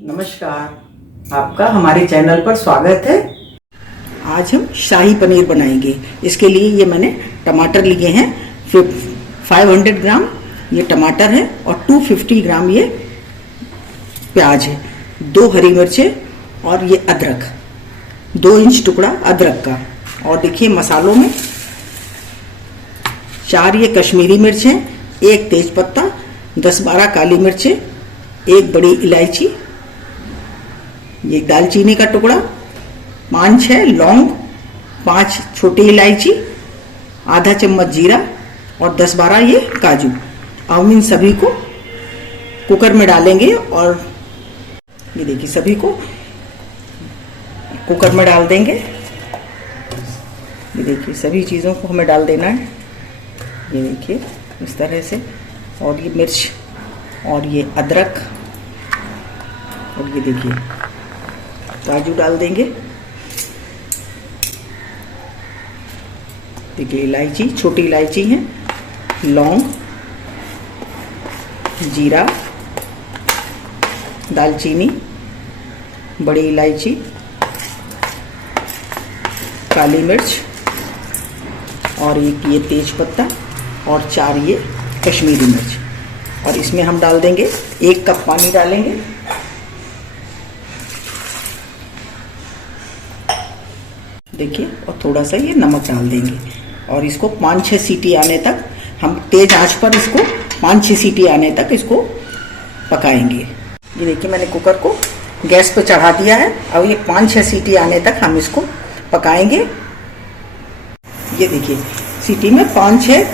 नमस्कार, आपका हमारे चैनल पर स्वागत है। आज हम शाही पनीर बनाएंगे। इसके लिए ये मैंने टमाटर लिए हैं। 500 ग्राम ये टमाटर है और 250 ग्राम ये प्याज है, 2 हरी मिर्चें और ये अदरक, 2 इंच टुकड़ा अदरक का। और देखिए मसालों में 4 ये कश्मीरी मिर्चें, 1 तेज पत्ता, 10-12 काली मिर्चें, 1 बड़ी इलायची, ये दालचीनी का टुकड़ा, 5-6 लौंग, 5 छोटी इलायची, आधा चम्मच जीरा और 10-12 ये काजू। अब हम इन सभी को कुकर में डालेंगे और ये देखिए सभी को कुकर में डाल देंगे। ये देखिए सभी चीज़ों को हमें डाल देना है, ये देखिए इस तरह से। और ये मिर्च और ये अदरक और ये देखिए काजू डाल देंगे। देखिए इलायची, छोटी इलायची है, लौंग, जीरा, दालचीनी, बड़ी इलायची, काली मिर्च और एक ये तेज पत्ता और 4 ये कश्मीरी मिर्च। और इसमें हम डाल देंगे 1 कप पानी डालेंगे। देखिए और थोड़ा सा ये नमक डाल देंगे और इसको 5-6 सीटी आने तक हम तेज आंच पर इसको 5-6 सीटी आने तक इसको पकाएंगे। ये देखिए मैंने कुकर को गैस पर चढ़ा दिया है। अब ये 5-6 सीटी आने तक हम इसको पकाएंगे। ये देखिए सीटी में 5-6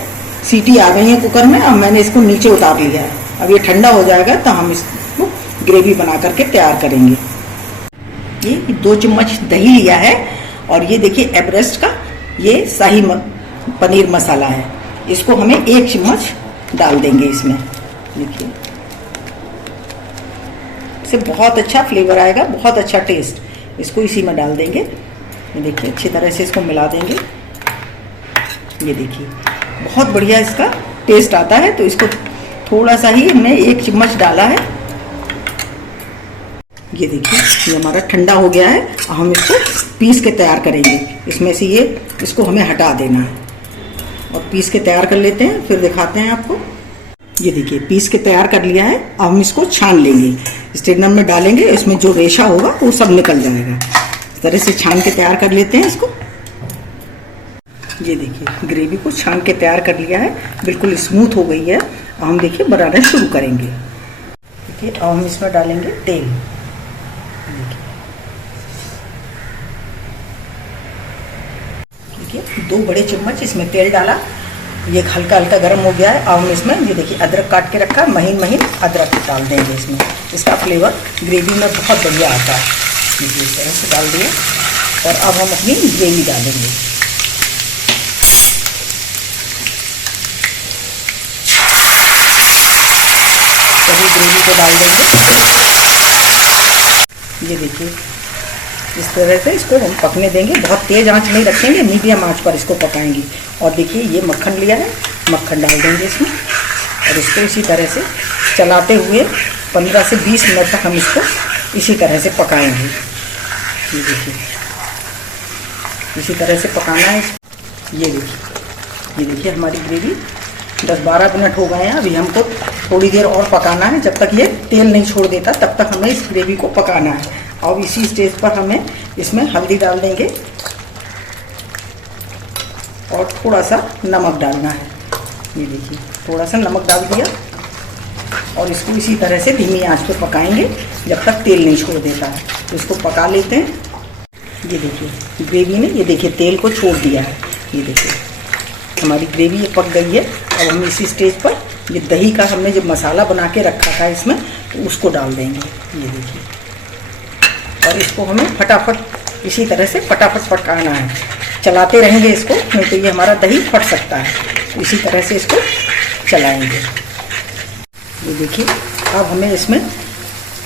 सीटी आ गई है कुकर में। अब मैंने इसको नीचे उतार लिया है। अब ये ठंडा हो जाएगा तो हम इसको ग्रेवी बना करके तैयार करेंगे। ये 2 चम्मच दही लिया है और ये देखिए एवरेस्ट का ये शाही पनीर मसाला है। इसको हमें 1 चम्मच डाल देंगे इसमें। देखिए इससे बहुत अच्छा फ्लेवर आएगा, बहुत अच्छा टेस्ट। इसको इसी में डाल देंगे। ये देखिए अच्छी तरह से इसको मिला देंगे। ये देखिए बहुत बढ़िया इसका टेस्ट आता है। तो इसको थोड़ा सा ही हमने 1 चम्मच डाला है। ये देखिए ये हमारा ठंडा हो गया है। अब हम इसको पीस के तैयार करेंगे। इसमें से ये इसको हमें हटा देना है और पीस के तैयार कर लेते हैं, फिर दिखाते हैं आपको। ये देखिए पीस के तैयार कर लिया है। अब हम इसको छान लेंगे, स्ट्रेनर में डालेंगे। इसमें जो रेशा होगा वो सब निकल जाएगा। इस तरह से छान के तैयार कर लेते हैं इसको। ये देखिए ग्रेवी को छान के तैयार कर लिया है, बिल्कुल स्मूथ हो गई है। अब हम देखिए बनाना शुरू करेंगे। देखिए अब हम इसमें डालेंगे तेल। देखिए 2 बड़े चम्मच इसमें तेल डाला। ये हल्का हल्का गर्म हो गया है। अब हम इसमें ये देखिए अदरक काट के रखा है, महीन महीन अदरक डाल देंगे इसमें। इसका फ्लेवर ग्रेवी में बहुत बढ़िया आता है। देखिए इस तरह से डाल दिया और अब हम अपनी ग्रेवी डालेंगे। सभी ग्रेवी को डाल देंगे। ये देखिए इस तरह से इसको हम पकने देंगे। बहुत तेज़ आंच नहीं रखेंगे, मीडियम आंच पर इसको पकाएंगे। और देखिए ये मक्खन लिया है, मक्खन डाल देंगे इसमें और इसको इसी तरह से चलाते हुए 15 से 20 मिनट तक हम इसको इसी तरह से पकाएंगे। ये देखिए इसी तरह से पकाना है। ये देखिए हमारी ग्रेवी 10-12 मिनट हो गए हैं। अभी हमको थोड़ी देर और पकाना है। जब तक ये तेल नहीं छोड़ देता तब तक हमें इस ग्रेवी को पकाना है। और इसी स्टेज पर हमें इसमें हल्दी डाल देंगे और थोड़ा सा नमक डालना है। ये देखिए थोड़ा सा नमक डाल दिया और इसको इसी तरह से धीमी आंच पर पकाएंगे जब तक तेल नहीं छोड़ देता है। तो इसको पका लेते हैं। ये देखिए ग्रेवी ने ये देखिए तेल को छोड़ दिया है। ये देखिए हमारी ग्रेवी ये पक गई है। अब हम इसी स्टेज पर ये दही का हमने जो मसाला बना के रखा था इसमें, तो उसको डाल देंगे। ये देखिए और इसको हमें फटाफट इसी तरह से फटाफट पकाना है। चलाते रहेंगे इसको, नहीं तो ये हमारा दही फट सकता है। इसी तरह से इसको चलाएंगे। ये देखिए अब हमें इसमें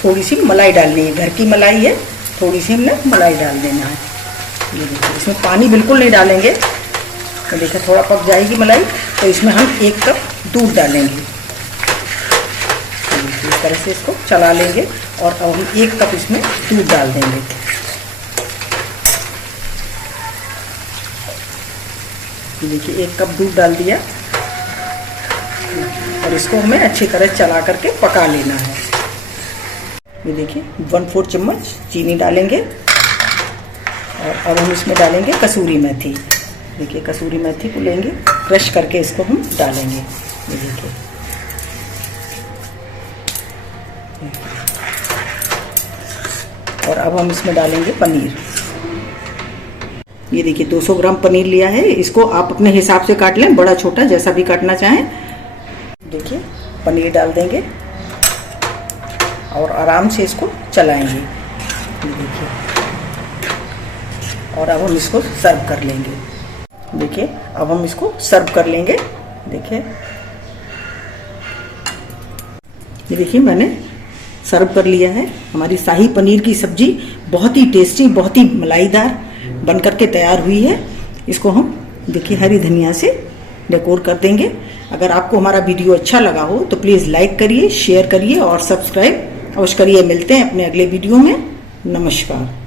थोड़ी सी मलाई डालनी है। घर की मलाई है, थोड़ी सी हमने मलाई डाल देना है। ये देखिए इसमें पानी बिल्कुल नहीं डालेंगे। तो देखिए थोड़ा पक जाएगी मलाई तो इसमें हम 1 कप दूध डालेंगे। तरह से इसको चला लेंगे। और अब हम 1 कप इसमें दूध डाल देंगे। देखिए 1 कप दूध डाल दिया और इसको हमें अच्छी तरह चला करके पका लेना है। ये देखिए 1/4 चम्मच चीनी डालेंगे और अब हम इसमें डालेंगे कसूरी मेथी। देखिए कसूरी मेथी को लेंगे, क्रश करके इसको हम डालेंगे। ये देखिए और अब हम इसमें डालेंगे पनीर। ये देखिए 200 ग्राम पनीर लिया है, इसको आप अपने हिसाब से काट लें, बड़ा छोटा जैसा भी काटना चाहें। देखिए पनीर डाल देंगे और आराम से इसको चलाएंगे। देखिए और अब हम इसको सर्व कर लेंगे। देखिए अब हम इसको सर्व कर लेंगे। देखिए ये देखिए मैंने सर्व कर लिया है। हमारी शाही पनीर की सब्जी बहुत ही टेस्टी, बहुत ही मलाईदार बनकर के तैयार हुई है। इसको हम देखिए हरी धनिया से डेकोर कर देंगे। अगर आपको हमारा वीडियो अच्छा लगा हो तो प्लीज़ लाइक करिए, शेयर करिए और सब्सक्राइब अवश्य करिए। मिलते हैं अपने अगले वीडियो में। नमस्कार।